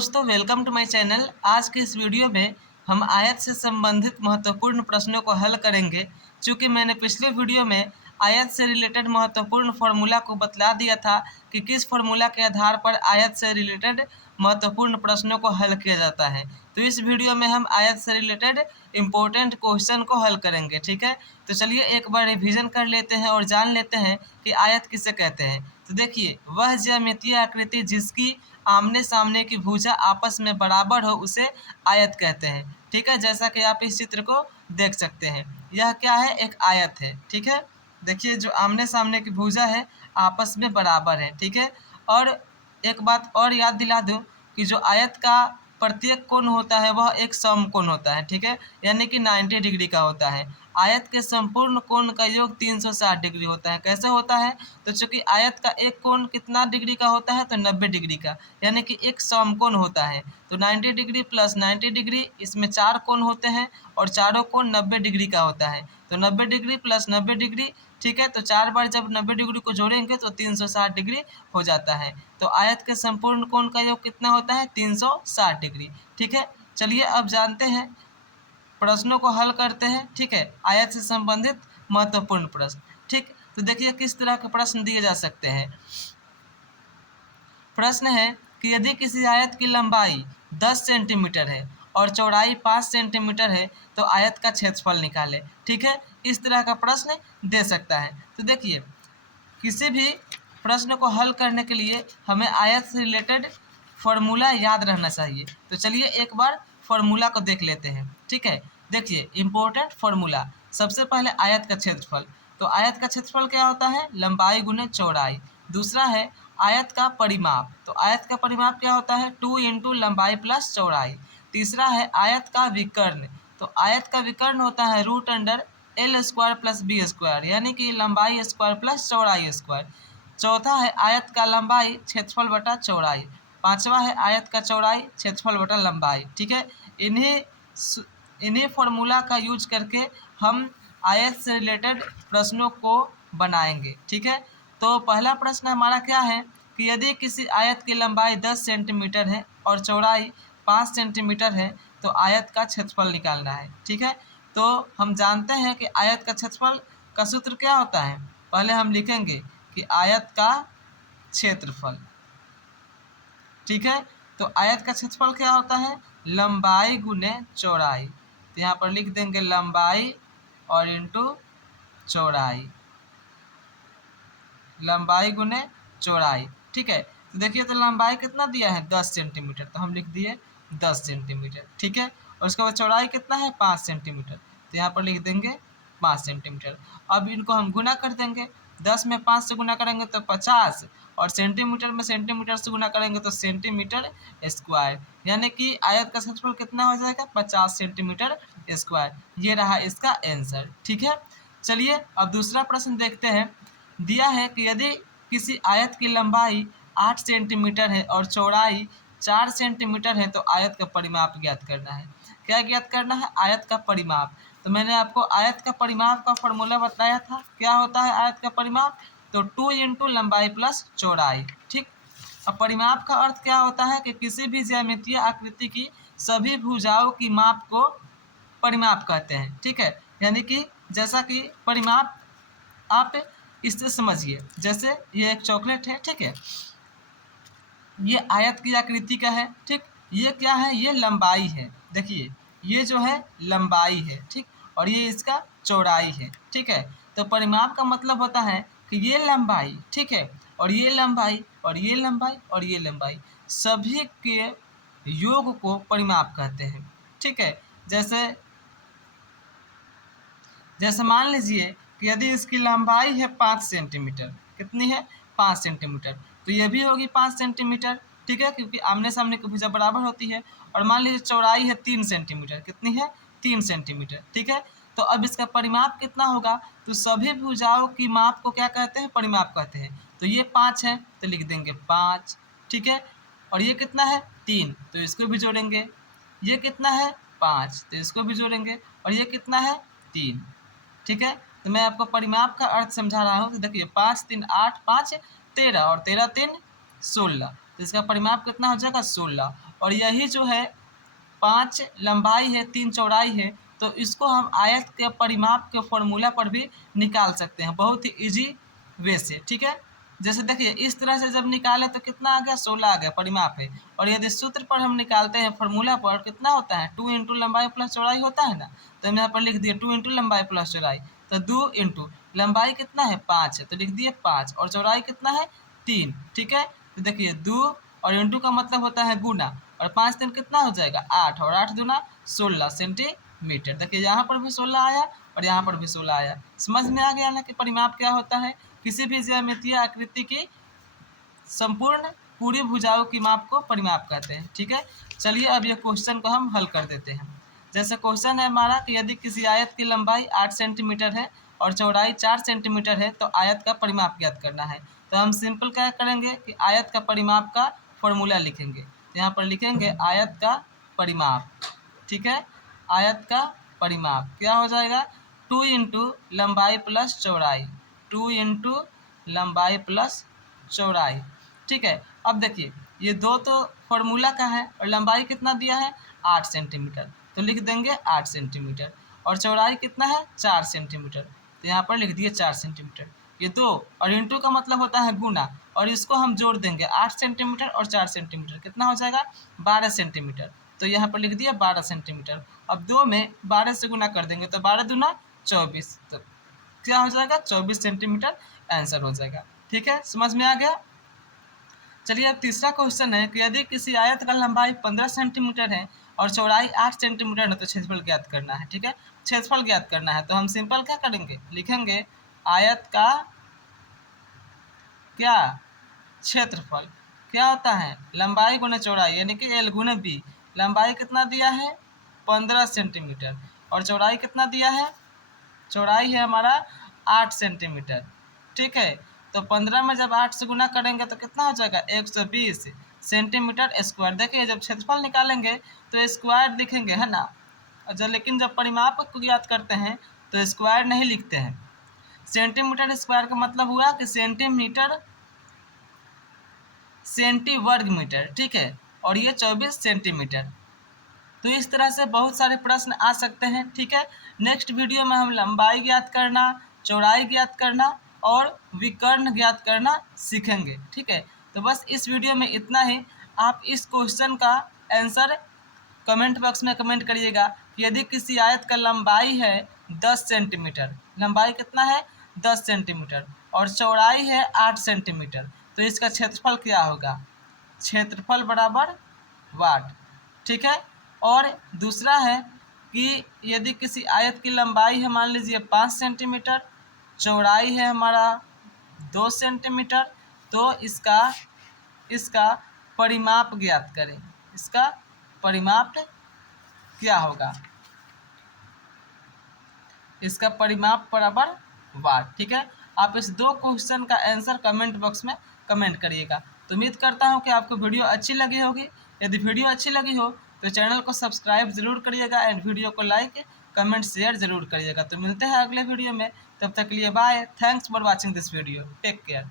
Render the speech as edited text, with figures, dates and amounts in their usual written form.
दोस्तों, welcome to my channel. आज के इस वीडियो में हम आयत से संबंधित महत्वपूर्ण प्रश्नों को हल करेंगे। चूँकि मैंने पिछले वीडियो में आयत से रिलेटेड महत्वपूर्ण फार्मूला को बतला दिया था कि किस फार्मूला के आधार पर आयत से रिलेटेड महत्वपूर्ण प्रश्नों को हल किया जाता है। तो इस वीडियो में हम आयत से रिलेटेड इम्पोर्टेंट क्वेश्चन को हल करेंगे। ठीक है, तो चलिए एक बार रिवीजन कर लेते हैं और जान लेते हैं कि आयत किसे कहते हैं। तो देखिए, वह ज्यामितीय आकृति जिसकी आमने सामने की भुजा आपस में बराबर हो उसे आयत कहते हैं। ठीक है, जैसा कि आप इस चित्र को देख सकते हैं, यह क्या है, एक आयत है। ठीक है, देखिए जो आमने सामने की भुजा है आपस में बराबर है। ठीक है, और एक बात और याद दिला दूं कि जो आयत का प्रत्येक कोण होता है वह एक समकोण होता है। ठीक है, यानी कि 90 डिग्री का होता है। आयत के संपूर्ण कोण का योग 360 डिग्री होता है। कैसे होता है? तो चूंकि आयत का एक कोण कितना डिग्री का होता है, तो 90 डिग्री का, यानी कि एक समकोण होता है। तो 90 डिग्री प्लस 90 डिग्री, इसमें 4 कोण होते हैं और चारों कोण 90 डिग्री का होता है। तो 90 डिग्री प्लस 90 डिग्री, ठीक है, तो 4 बार जब 90 डिग्री को जोड़ेंगे तो 360 डिग्री हो जाता है। तो आयत के संपूर्ण कोण का योग कितना होता है? 360 डिग्री। ठीक है, चलिए अब जानते हैं, प्रश्नों को हल करते हैं। ठीक है, आयत से संबंधित महत्वपूर्ण प्रश्न। ठीक, तो देखिए किस तरह के प्रश्न दिए जा सकते हैं। प्रश्न है कि यदि किसी आयत की लंबाई 10 सेंटीमीटर है और चौड़ाई 5 सेंटीमीटर है तो आयत का क्षेत्रफल निकालें। ठीक है, इस तरह का प्रश्न दे सकता है। तो देखिए, किसी भी प्रश्न को हल करने के लिए हमें आयत से रिलेटेड फॉर्मूला याद रहना चाहिए। तो चलिए एक बार फॉर्मूला को देख लेते हैं। ठीक है, देखिए इम्पोर्टेंट फॉर्मूला, सबसे पहले आयत का क्षेत्रफल। तो आयत का क्षेत्रफल क्या होता है? लंबाई गुने चौड़ाई। दूसरा है आयत का परिमाप। तो आयत का परिमाप क्या होता है? 2 इंटू लंबाई प्लस चौड़ाई। तीसरा है आयत का विकर्ण। तो आयत का विकर्ण होता है root under L square plus B square, यानी कि लंबाई स्क्वायर प्लस चौड़ाई स्क्वायर। चौथा है आयत का लंबाई क्षेत्रफल बटा चौड़ाई। पांचवा है आयत का चौड़ाई क्षेत्रफल बटा लंबाई। ठीक है, इन्हीं फॉर्मूला का यूज करके हम आयत से रिलेटेड प्रश्नों को बनाएंगे। ठीक है, तो पहला प्रश्न हमारा क्या है कि यदि किसी आयत की लंबाई 10 सेंटीमीटर है और चौड़ाई 5 सेंटीमीटर है तो आयत का क्षेत्रफल निकालना है। ठीक है, तो हम जानते हैं कि आयत का क्षेत्रफल का सूत्र क्या होता है। पहले हम लिखेंगे कि आयत का क्षेत्रफल। ठीक है, तो आयत का क्षेत्रफल क्या होता है? लंबाई गुने चौड़ाई। तो यहाँ पर लिख देंगे लंबाई और इंटू चौड़ाई, लंबाई गुने चौड़ाई। ठीक है, तो देखिए तो लंबाई कितना दिया है? 10 सेंटीमीटर, तो हम लिख दिए 10 सेंटीमीटर। ठीक है, और उसके बाद चौड़ाई कितना है? 5 सेंटीमीटर, तो यहाँ पर लिख देंगे 5 सेंटीमीटर। अब इनको हम गुना कर देंगे, 10 में 5 से गुना करेंगे तो 50, और सेंटीमीटर में सेंटीमीटर से गुना करेंगे तो सेंटीमीटर स्क्वायर, यानी कि आयत का क्षेत्रफल कितना हो जाएगा? 50 सेंटीमीटर स्क्वायर। ये रहा इसका आंसर। ठीक है, चलिए अब दूसरा प्रश्न देखते हैं। दिया है कि यदि किसी आयत की लंबाई 8 सेंटीमीटर है और चौड़ाई 4 सेंटीमीटर है तो आयत का परिमाप ज्ञात करना है। क्या ज्ञात करना है? आयत का परिमाप। तो मैंने आपको आयत का परिमाप का फॉर्मूला बताया था। क्या होता है आयत का परिमाप? तो 2 इंटू लंबाई प्लस चौड़ाई। ठीक, अब परिमाप का अर्थ क्या होता है कि किसी भी ज्यामितीय आकृति की सभी भुजाओं की माप को परिमाप कहते हैं। ठीक है, यानी कि जैसा कि परिमाप आप इससे समझिए, जैसे ये एक चॉकलेट है। ठीक है, ये आयत की आकृति का है। ठीक, ये क्या है? ये लंबाई है। देखिए ये जो है लंबाई है। ठीक, और ये इसका चौड़ाई है। ठीक है, तो परिमाप का मतलब होता है कि ये लंबाई, ठीक है, और ये लंबाई और ये लंबाई और ये लंबाई, सभी के योग को परिमाप कहते हैं। ठीक है, जैसे जैसे मान लीजिए कि यदि इसकी लंबाई है 5 सेंटीमीटर, कितनी है? 5 सेंटीमीटर, तो ये भी होगी 5 सेंटीमीटर। ठीक है, क्योंकि आमने सामने की भुजा बराबर होती है। और मान लीजिए चौड़ाई है 3 सेंटीमीटर, कितनी है? 3 सेंटीमीटर। ठीक है, तो अब इसका परिमाप कितना होगा? तो सभी भुजाओं की माप को क्या कहते हैं? परिमाप कहते हैं। तो ये 5 है तो लिख देंगे 5। ठीक है, और ये कितना है? 3, तो इसको भी जोड़ेंगे। ये कितना है? 5, तो इसको भी जोड़ेंगे। और ये कितना है? 3। ठीक है, तो मैं आपको परिमाप का अर्थ समझा रहा हूँ। तो देखिए 5 3 8, 5 13 और 13 3 16, तो इसका परिमाप कितना हो जाएगा? 16। और यही जो है 5 लंबाई है, 3 चौड़ाई है, तो इसको हम आयत के परिमाप के फॉर्मूला पर भी निकाल सकते हैं बहुत ही ईजी वे से। ठीक है, जैसे देखिए इस तरह से जब निकाले तो कितना आ गया, 16 आ गया, परिमाप है। और यदि सूत्र पर हम निकालते हैं फॉर्मूला पर, कितना होता है, 2 इंटू लंबाई प्लस चौड़ाई होता है ना, तो हम यहाँ पर लिख दिए 2 इंटू लंबाई प्लस चौड़ाई, तो 2 इंटू लंबाई कितना है 5 है, तो लिख दिए 5, और चौड़ाई कितना है 3। ठीक है, तो देखिए 2 और इंटू का मतलब होता है गुना, और 5 दिन कितना हो जाएगा 8, और 8 दूना 16 सेंटीमीटर। देखिए यहाँ पर भी 16 आया और यहाँ पर भी 16 आया। समझ में आ गया ना कि परिमाप क्या होता है। किसी भी ज्यामितीय आकृति की संपूर्ण पूरी भुजाओं की माप को परिमाप कहते हैं। ठीक है, चलिए अब ये क्वेश्चन को हम हल कर देते हैं। जैसे क्वेश्चन है हमारा कि यदि किसी आयत की लंबाई 8 सेंटीमीटर है और चौड़ाई 4 सेंटीमीटर है तो आयत का परिमाप ज्ञात करना है। तो हम सिंपल क्या करेंगे कि आयत का परिमाप का फॉर्मूला लिखेंगे। तो यहाँ पर लिखेंगे आयत का परिमाप। ठीक है, आयत का परिमाप क्या हो जाएगा, 2 इंटू लंबाई प्लस चौड़ाई, 2 इंटू लंबाई प्लस चौड़ाई। ठीक है, अब देखिए ये दो तो फॉर्मूला का है और लंबाई कितना दिया है 8 सेंटीमीटर, तो लिख देंगे 8 सेंटीमीटर, और चौड़ाई कितना है 4 सेंटीमीटर, तो यहाँ पर लिख दिए 4 सेंटीमीटर। ये दो और इंटू का मतलब होता है गुना, और इसको हम जोड़ देंगे 8 सेंटीमीटर और 4 सेंटीमीटर, कितना हो जाएगा 12 सेंटीमीटर, तो यहाँ पर लिख दिया 12 सेंटीमीटर। अब 2 में 12 से गुना कर देंगे तो 12 दूना 24, तो क्या हो जाएगा 24 सेंटीमीटर आंसर हो जाएगा। ठीक है, समझ में आ गया। चलिए अब तीसरा क्वेश्चन है कि यदि किसी आयत का लंबाई 15 सेंटीमीटर है और चौड़ाई 8 सेंटीमीटर है तो क्षेत्रफल ज्ञात करना है। ठीक है, क्षेत्रफल ज्ञात करना है, तो हम सिंपल क्या करेंगे, लिखेंगे आयत का क्या क्षेत्रफल क्या होता है, लंबाई गुना चौड़ाई, यानी कि एल गुना बी। लंबाई कितना दिया है 15 सेंटीमीटर और चौड़ाई कितना दिया है, चौड़ाई है हमारा 8 सेंटीमीटर। ठीक है, तो 15 में जब 8 से गुना करेंगे तो कितना हो जाएगा 120 सेंटीमीटर स्क्वायर। देखिए जब क्षेत्रफल निकालेंगे तो स्क्वायर लिखेंगे, है ना, लेकिन जब परिमाप को ज्ञात करते हैं तो स्क्वायर नहीं लिखते हैं। सेंटीमीटर स्क्वायर का मतलब हुआ कि सेंटीमीटर सेंटी वर्ग मीटर। ठीक है, और ये 24 सेंटीमीटर। तो इस तरह से बहुत सारे प्रश्न आ सकते हैं। ठीक है, नेक्स्ट वीडियो में हम लंबाई ज्ञात करना, चौड़ाई ज्ञात करना और विकर्ण ज्ञात करना सीखेंगे। ठीक है, तो बस इस वीडियो में इतना ही। आप इस क्वेश्चन का आंसर कमेंट बॉक्स में कमेंट करिएगा कि यदि किसी आयत का लंबाई है 10 सेंटीमीटर, लंबाई कितना है 10 सेंटीमीटर और चौड़ाई है 8 सेंटीमीटर, तो इसका क्षेत्रफल क्या होगा, क्षेत्रफल बराबर वाट। ठीक है, और दूसरा है कि यदि किसी आयत की लंबाई है मान लीजिए 5 सेंटीमीटर, चौड़ाई है हमारा 2 सेंटीमीटर, तो इसका परिमाप ज्ञात करें। इसका परिमाप क्या होगा, इसका परिमाप बराबर वाट। ठीक है, आप इस दो क्वेश्चन का आंसर कमेंट बॉक्स में कमेंट करिएगा। तो उम्मीद करता हूँ कि आपको वीडियो अच्छी लगी होगी। यदि वीडियो अच्छी लगी हो तो चैनल को सब्सक्राइब जरूर करिएगा एंड वीडियो को लाइक कमेंट शेयर जरूर करिएगा। तो मिलते हैं अगले वीडियो में, तब तक के लिए bye. Thanks for watching this video, take care.